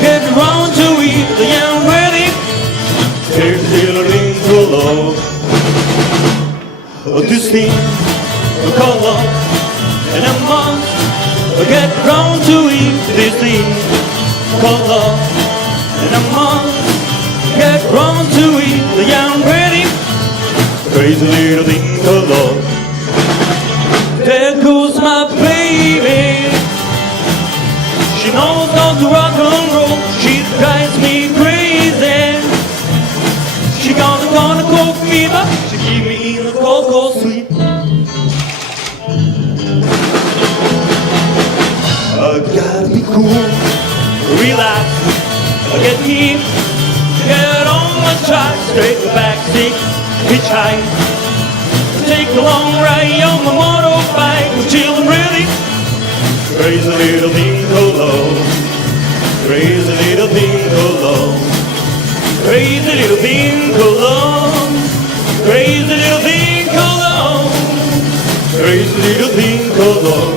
get round to eat the young ready. There's little thing to love. This thing called love. And I must get round to eat this thing called love. And I must get round to eat the young ready. Crazy little thing called love. There goes my baby. She knows how to rock and roll. She drives me crazy. She got a coke fever. She keep me in the cocoa sweet. I gotta be cool, relax, get deep, get on my track, straight the back seat, hitchhike, take a long ride on my motorbike until I'm ready. Crazy little thing called love, crazy little thing called love, crazy little thing called love, crazy little thing called love, crazy little thing called love.